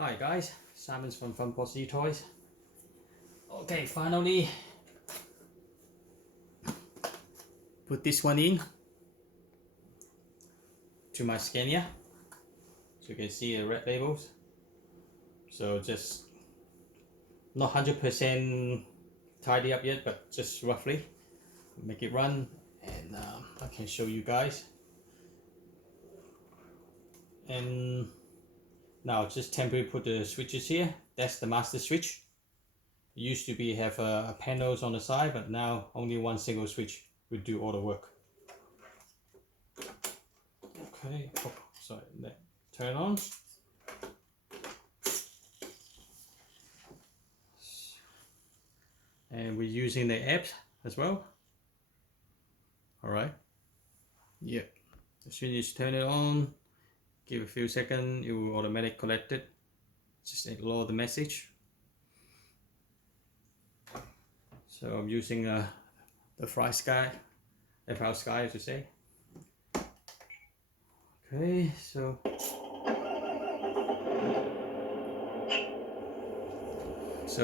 Hi guys, Simon's from Fun Posse Toys. Okay, finally put this one in to my scanner so you can see the red labels. So just not 100% tidy up yet, but just roughly make it run, and I can show you guys. And now just temporarily put the switches here. That's the master switch. It used to be have panels on the side, but now only one single switch will do all the work. Okay, oh, sorry, turn on. And we're using the apps as well. All right. Yep. As soon as you turn it on, give a few seconds, it will automatically collect it. Just ignore the message. So I'm using the Fry Sky, FR Sky, as you say. Okay, so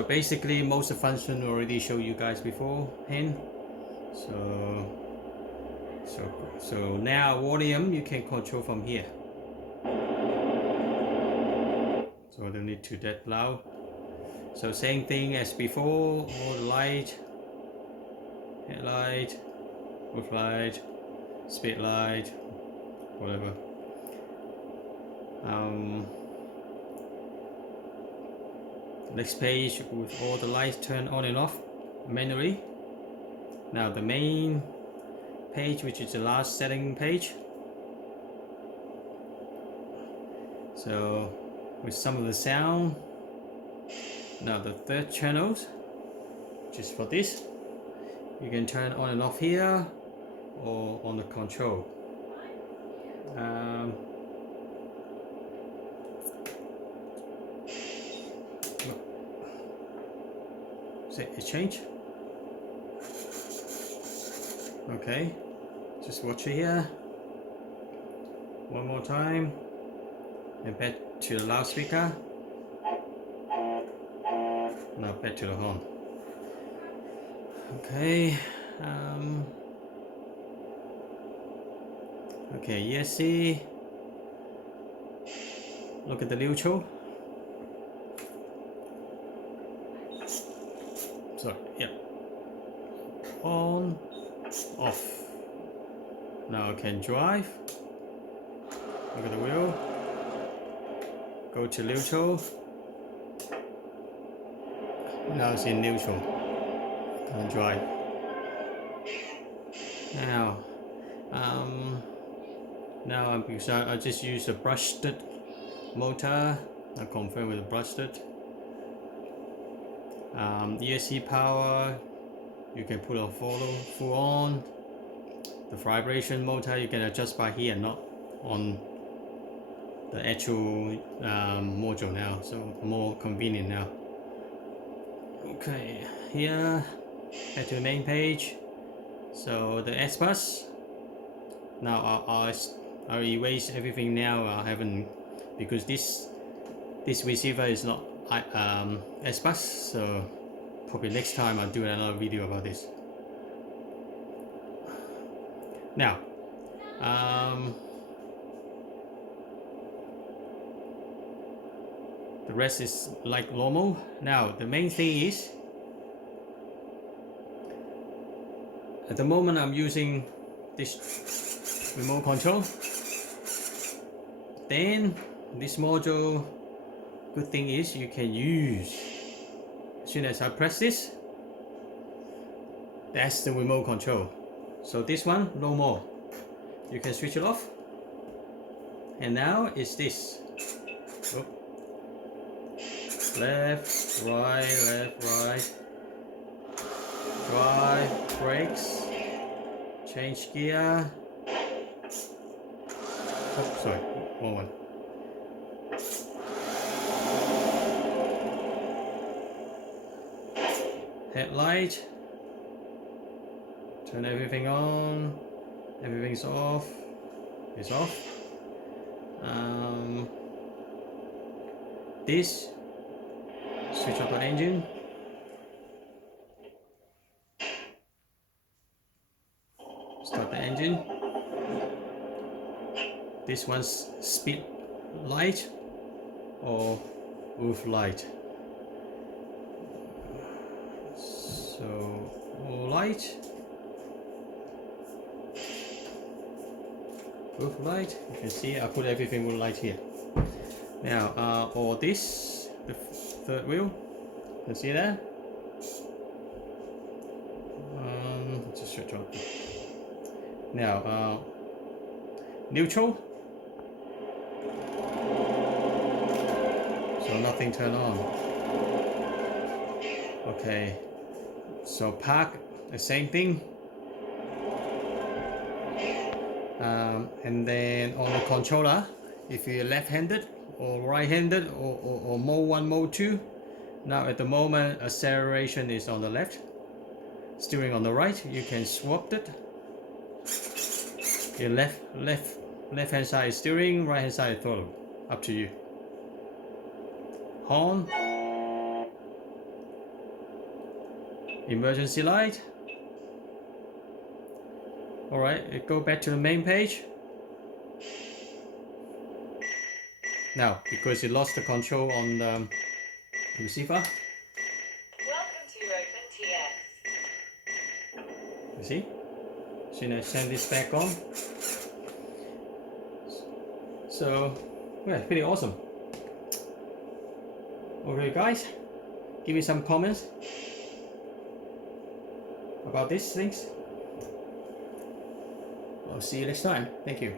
basically most of the function already show you guys beforehand. So now volume you can control from here. So I don't need to that loud. So same thing as before, all the light, headlight, roof light, speed light, whatever. Next page with all the lights turned on and off manually. Now the main page, which is the last setting page. So with some of the sound. Now the third channels, just for this, you can turn on and off here or on the control. Set a change. Okay, just watch it here. One more time, and back to the loudspeaker. Now back to the horn. Okay. Okay, ESC. Look at the neutral. So, yeah. On, off. Now I can drive. Look at the wheel. Go to neutral. Now it's in neutral. Can drive. Now because I just use the brushed motor. I confirm with the brushed. G.t.power, you can put on full on. The vibration motor you can adjust by here, not on the actual module now, so more convenient now. Okay, here back to the main page. So the S bus. Now I'll erase everything now. I haven't, because this receiver is not S bus, so probably next time I'll do another video about this. Now, the rest is like normal. Now the main thing is, at the moment I'm using this remote control. Then this module, good thing is you can use, as soon as I press this, that's the remote control. So this one, no more. You can switch it off. And now it's this. Oh. Left, right. Drive, brakes, change gear. Oh, sorry, wrong one. Headlight. Turn everything on. Everything's off. It's off. this, switch off the engine. Start the engine. This one's speed light or roof light. So light, roof light. You can see I put everything with light here. Now, or this, the third wheel. You can see that. Just switch on. Now, neutral. So nothing turn on. Okay. So park, the same thing. And then on the controller, if you're left-handed or right-handed or mode 1, mode 2. Now at the moment, acceleration is on the left, steering on the right. You can swap it. Your left-hand side is steering, right-hand side is throttle. Up to you. Horn. Emergency light. Alright, go back to the main page. Now, because it lost the control on the receiver. Welcome to OpenTX. You see? So now send this back on. So, yeah, pretty awesome. Okay, guys, give me some comments about these things. I'll see you next time. Thank you.